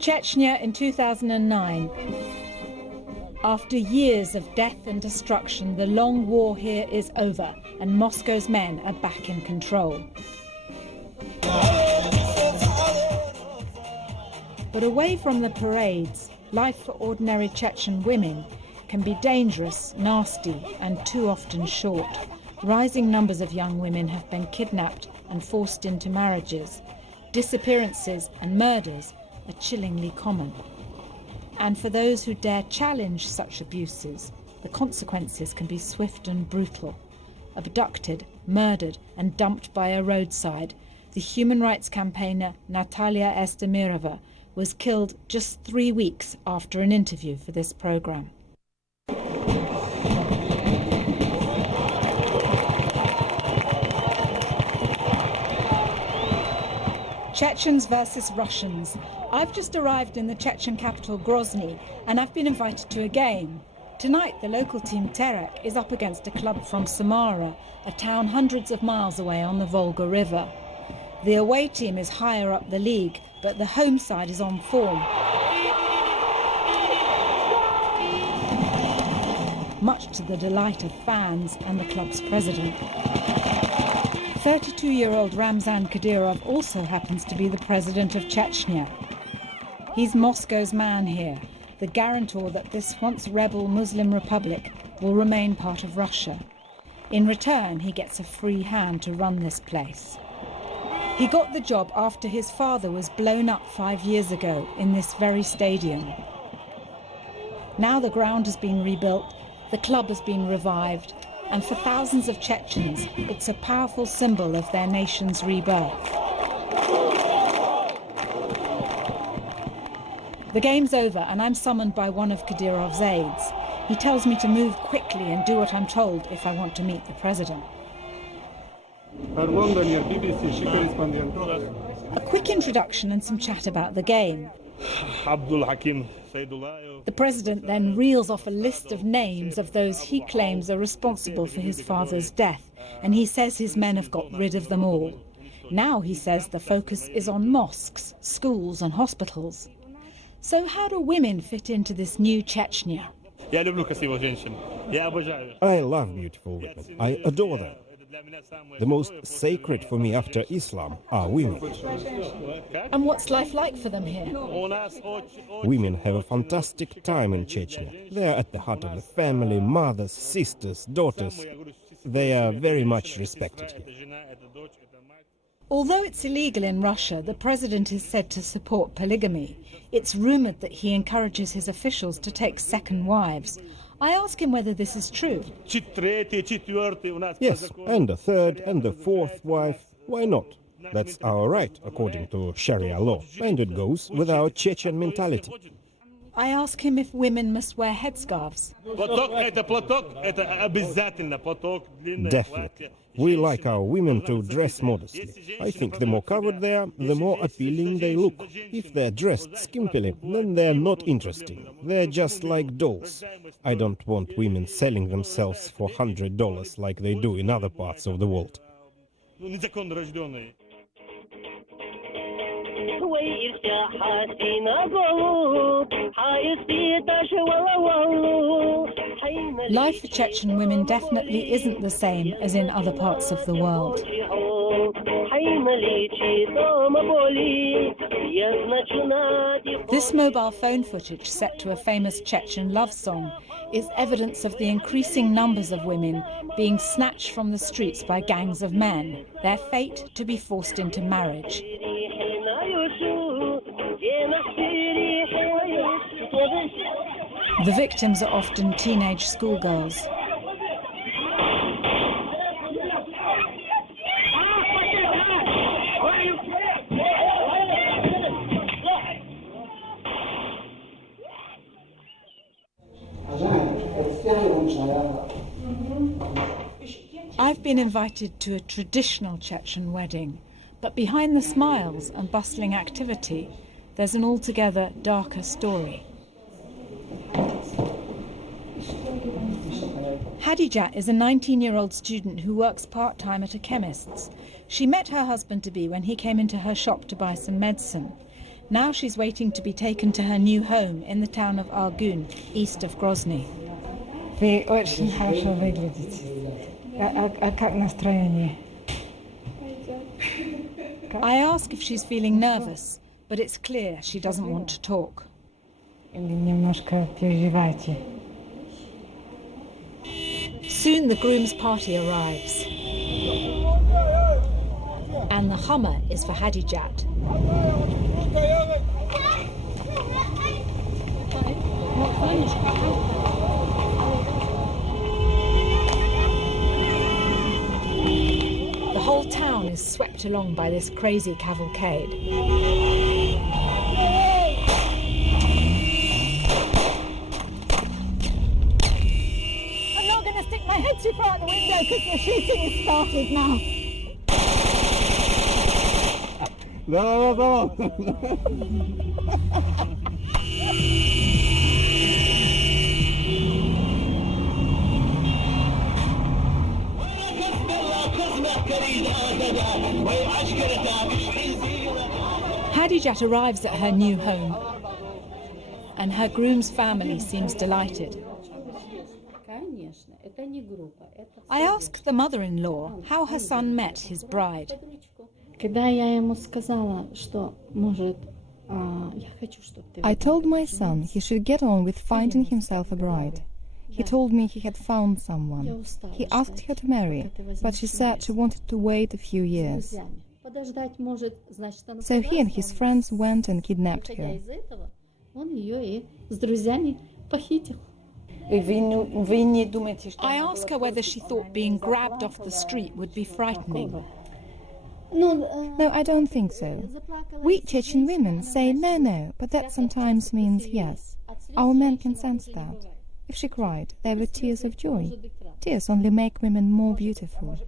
Chechnya in 2009. After years of death and destruction, the long war here is over and Moscow's men are back in control. But away from the parades, life for ordinary Chechen women can be dangerous, nasty and too often short. Rising numbers of young women have been kidnapped and forced into marriages. Disappearances and murders are chillingly common. And for those who dare challenge such abuses, the consequences can be swift and brutal. Abducted, murdered and dumped by a roadside, the human rights campaigner Natalia Estemirova was killed just 3 weeks after an interview for this program. Chechens versus Russians. I've just arrived in the Chechen capital Grozny and I've been invited to a game. Tonight the local team Terek is up against a club from Samara, a town hundreds of miles away on the Volga River. The away team is higher up the league, but the home side is on form. Much to the delight of fans and the club's president. 32-year-old Ramzan Kadyrov also happens to be the president of Chechnya. He's Moscow's man here, the guarantor that this once rebel Muslim republic will remain part of Russia. In return, he gets a free hand to run this place. He got the job after his father was blown up 5 years ago in this very stadium. Now the ground has been rebuilt, the club has been revived, and for thousands of Chechens, it's a powerful symbol of their nation's rebirth. The game's over and I'm summoned by one of Kadyrov's aides. He tells me to move quickly and do what I'm told if I want to meet the president. A quick introduction and some chat about the game. The president then reels off a list of names of those he claims are responsible for his father's death, and he says his men have got rid of them all. Now he says the focus is on mosques, schools and hospitals. So how do women fit into this new Chechnya? I love beautiful women. I adore them. The most sacred for me after Islam are women. And what's life like for them here? Women have a fantastic time in Chechnya. They are at the heart of the family, mothers, sisters, daughters. They are very much respected here. Although it's illegal in Russia, the president is said to support polygamy. It's rumoured that he encourages his officials to take second wives. I ask him whether this is true. Yes, and a third and a fourth wife. Why not? That's our right, according to Sharia law. And it goes with our Chechen mentality. I ask him if women must wear headscarves. Definitely. We like our women to dress modestly. I think the more covered they are, the more appealing they look. If they're dressed skimpily, then they're not interesting. They're just like dolls. I don't want women selling themselves for $100 like they do in other parts of the world. Life for Chechen women definitely isn't the same as in other parts of the world. This mobile phone footage, set to a famous Chechen love song, is evidence of the increasing numbers of women being snatched from the streets by gangs of men, their fate to be forced into marriage. The victims are often teenage schoolgirls. I've been invited to a traditional Chechen wedding, but behind the smiles and bustling activity, there's an altogether darker story. Hadija is a 19-year-old student who works part-time at a chemist's. She met her husband-to-be when he came into her shop to buy some medicine. Now she's waiting to be taken to her new home in the town of Argun, east of Grozny. Вы очень хорошо выглядите. А как настроение? I ask if she's feeling nervous, but it's clear she doesn't want to talk. Или немножко переживаете? Soon the groom's party arrives. And the Hummer is for Hadijat. The whole town is swept along by this crazy cavalcade. I'm not going to stick my head too far out the window because the shooting has started now. Hadijat arrives at her new home, and her groom's family seems delighted. I ask the mother-in-law how her son met his bride. I told my son he should get on with finding himself a bride. He told me he had found someone. He asked her to marry, but she said she wanted to wait a few years. So he and his friends went and kidnapped her. I ask her whether she thought being grabbed off the street would be frightening. No, I don't think so. We Chechen women say no, but that sometimes means yes. Our men can sense that. If she cried, they were tears of joy. Tears only make women more beautiful.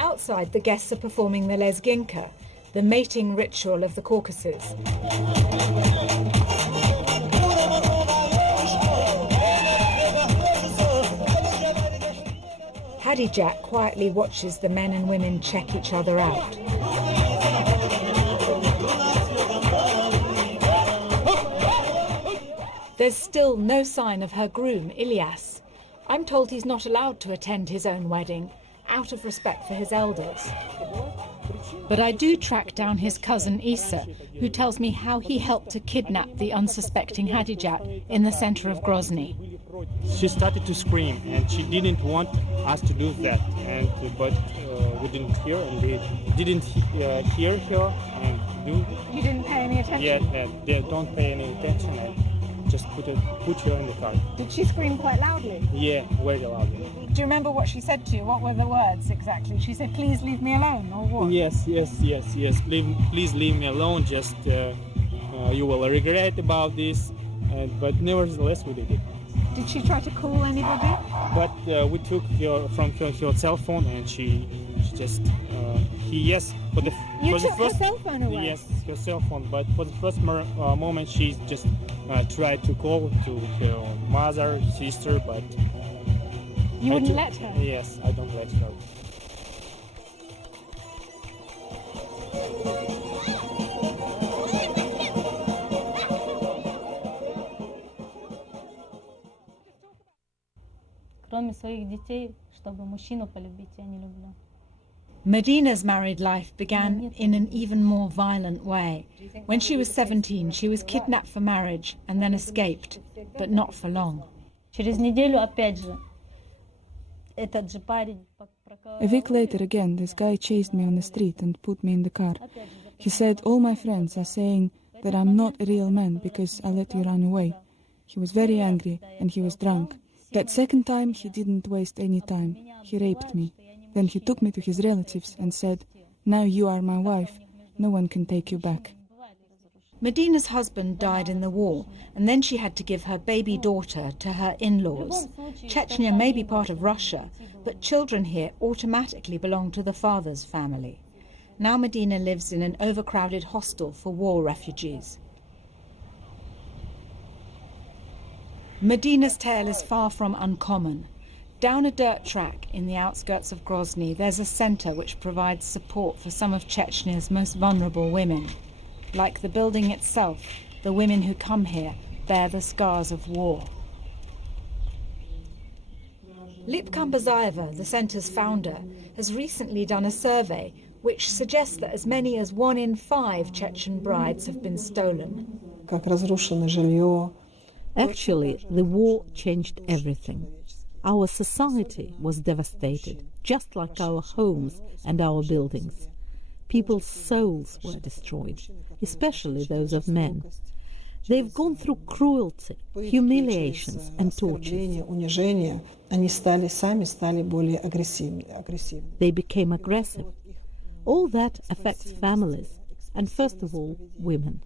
Outside, the guests are performing the lezginka, the mating ritual of the Caucasus. Hadijat quietly watches the men and women check each other out. There's still no sign of her groom, Ilyas. I'm told he's not allowed to attend his own wedding, out of respect for his elders. But I do track down his cousin Isa, who tells me how he helped to kidnap the unsuspecting Hadijat in the center of Grozny. She started to scream, and she didn't want us to do that, but we didn't hear, and we didn't hear her. You didn't pay any attention? Yeah, don't pay any attention, and just put her in the car. Did she scream quite loudly? Yeah, very loudly. Do you remember what she said to you? What were the words exactly? She said, "Please leave me alone," or what? Yes. Please leave me alone. Just you will regret about this, but nevertheless we did it. Did she try to call anybody? But we took her from her cell phone, and she just You took her cell phone away? Yes, her cell phone. But for the first moment, she just tried to call to her mother, sister, but you wouldn't let her. Yes, I don't let her. Medina's married life began in an even more violent way. When she was 17, she was kidnapped for marriage and then escaped, but not for long. A week later again, this guy chased me on the street and put me in the car. He said, "All my friends are saying that I'm not a real man because I let you run away." He was very angry and he was drunk. That second time, he didn't waste any time. He raped me. Then he took me to his relatives and said, "Now you are my wife. No one can take you back." Medina's husband died in the war, and then she had to give her baby daughter to her in-laws. Chechnya may be part of Russia, but children here automatically belong to the father's family. Now Medina lives in an overcrowded hostel for war refugees. Medina's tale is far from uncommon. Down a dirt track in the outskirts of Grozny, there's a centre which provides support for some of Chechnya's most vulnerable women. Like the building itself, the women who come here bear the scars of war. Lipka Bazaeva, the centre's founder, has recently done a survey which suggests that as many as 1 in 5 Chechen brides have been stolen. Actually, the war changed everything. Our society was devastated, just like our homes and our buildings. People's souls were destroyed, especially those of men. They've gone through cruelty, humiliations and torture. They became aggressive. All that affects families, and first of all, women.